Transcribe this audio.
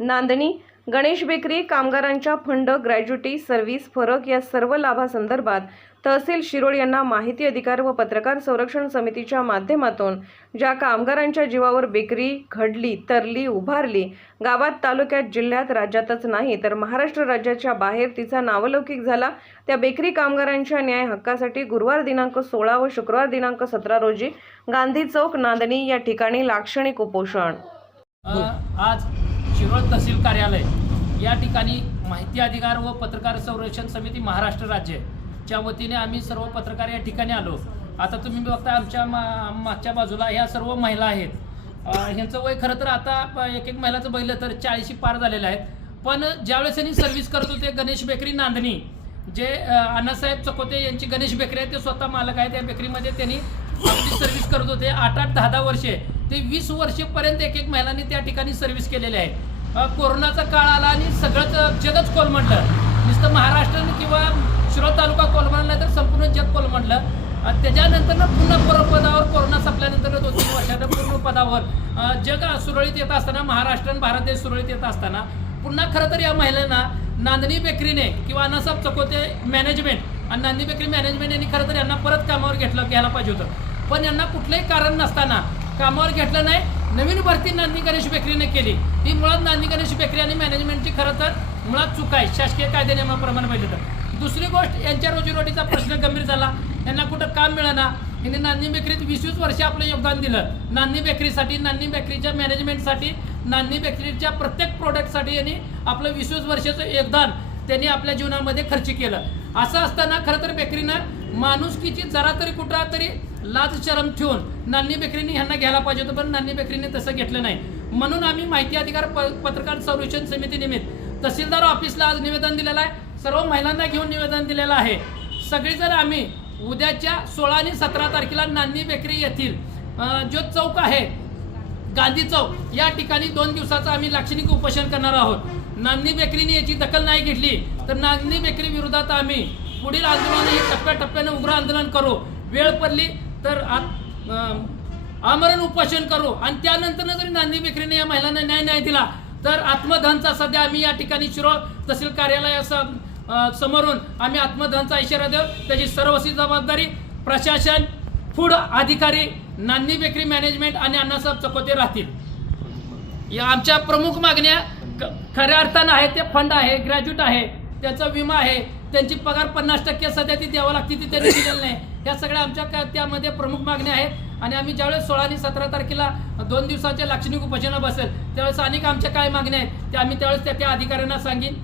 नांदणी Ganesh bakery कामगारांच्या fund gratuity service फरक या सर्व लाभासंदर्भात तहसील शिरोळ यांना माहिती अधिकार व पत्रकार संरक्षण समितीच्या माध्यमातून ज्या कामगारांच्या जीवावर बेकरी घडली तरली उभारली गावात तालुक्यात जिल्ह्यात राज्यातच नाही तर महाराष्ट्र राज्याच्या बाहेर तिचा नावलौकिक झाला त्या बेकरी कामगारांच्या न्याय हक्कासाठी गुरुवार दिनांक सोळा व शुक्रवार दिनांक सतरा रोजी गांधी चौक नांदणी या ठिकाणी लाक्षणिक उपोषण. आज शिरोळ तहसील कार्यालय. या ठिकाणी माहिती अधिकार व पत्रकार संरक्षण समिती महाराष्ट्र राज्य च्या वतीने आम्ही सर्व पत्रकार या ठिकाणी आलो. आता तुम्ही बघता आमच्या मा मागच्या बाजूला ह्या सर्व महिला आहेत. ह्यांचं वय खरं तर आता एक एक महिलाचं बघितलं तर चाळीशी पार झालेलं आहे पण ज्यावेळेस यांनी सर्व्हिस करत होते गणेश बेकरी नांदणी जे अण्णासाहेब चकोते यांची गणेश बेकरी आहे ते स्वतः मालक आहेत. त्या बेकरीमध्ये त्यांनी सर्व्हिस करत होते. आठ आठ दहा दहा वर्षे. ते वीस वर्षेपर्यंत एक एक महिलांनी त्या ठिकाणी सर्व्हिस केलेली आहे. कोरोनाचा काळ आला आणि सगळंच जगच कोलमडलं नुसतं महाराष्ट्र किंवा शिरोळ तालुका कोलमडला नाही तर संपूर्ण जग कोलमडलं अ, त्याच्यानंतर पुन्हा पदावर कोरोना संपल्यानंतर दोन तीन वर्षानं पूर्ण पदावर जग सुरळीत येत असताना महाराष्ट्र आणि भारत देश सुरळीत येत असताना पुन्हा खरं तर या महिलांना नांदणी बेकरीने किंवा अण्णासाहेब चकोते मॅनेजमेंट आणि नांदणी बेकरी मॅनेजमेंट यांनी खरं तर यांना परत कामावर घ्यायला पाहिजे होतं. पण यांना कुठलंही कारण नसताना कामावर घेतलं नाही नवीन भरती नांदी गणेश बेकरीने केली. ही मुळात नांदी गणेश बेकरी आणि मॅनेजमेंटची खरं तर मुळात चूक आहे. शासकीय कायदे नियमाप्रमाणे पाहिजे तर दुसरी गोष्ट यांच्या रोजीरोटीचा प्रश्न गंभीर झाला. यांना कुठं काम मिळाना यांनी नांदी बेकरीत वीस वीस वर्ष आपलं योगदान दिलं. नांदी बेकरीसाठी नांदी बेकरीच्या मॅनेजमेंटसाठी नांदी बेकरीच्या प्रत्येक प्रोडक्टसाठी यांनी आपलं वीस वीस वर्षाचं योगदान त्यांनी आपल्या जीवनामध्ये खर्च केलं. असं असताना खरं तर बेकरीनं माणुसकीची जरा तरी कुठं तरी लाज शरम ठेवून नान्नी बेकरीने ह्यांना घ्यायला पाहिजे होतं पण नान्नी बेकरीने तसं घेतलं नाही. म्हणून आम्ही माहिती अधिकार प पत्रकार संरक्षण समिती निमित्त तहसीलदार ऑफिसला आज निवेदन दिलेलं आहे. सर्व महिलांना घेऊन निवेदन दिलेलं आहे. सगळीजण आम्ही उद्याच्या सोळा आणि सतरा तारखेला नान्नी बेकरी येथील जो चौक आहे. गांधी चौक. या ठिकाणी दोन दिवसाचं आम्ही लाक्षणिक उपोषण करणार आहोत. नान्नी बेकरीने याची दखल नाही घेतली तर नांदणी बेकरी विरोधात आम्ही पुढील आंदोलन हे टप्प्याटप्प्याने उग्र आंदोलन करू. वेळ पडली तर आमरण उपोषण करू. आणि त्यानंतर जरी नांदी बेकरीने या महिलांना न्याय नाही दिला तर आत्मधनचा सध्या आम्ही या ठिकाणी शिरोळ तहसील कार्यालयाचा समोरून आम्ही आत्मधनचा इशारा देऊ. त्याची सर्वस्वी जबाबदारी प्रशासन फूड अधिकारी नांदी बेकरी मॅनेजमेंट आणि अण्णासाहेब चकोते राहतील. या आमच्या प्रमुख मागण्या खऱ्या अर्थानं आहे ते फंड आहे ग्रॅज्युएट आहे त्याचा विमा आहे त्यांची पगार पन्नास टक्के सध्या ती द्यावं लागते ती त्यांनी दिलेली नाही. ह्या सगळ्या आमच्या त्यामध्ये प्रमुख मागण्या आहेत. आणि आम्ही ज्यावेळेस सोळा आणि सतरा तारखेला दोन दिवसाच्या लाक्षणिक उपोषणा बसेल त्यावेळेस अनेक आमच्या काय मागण्या आहेत त्या आम्ही त्यावेळेस त्या त्या अधिकाऱ्यांना सांगेन.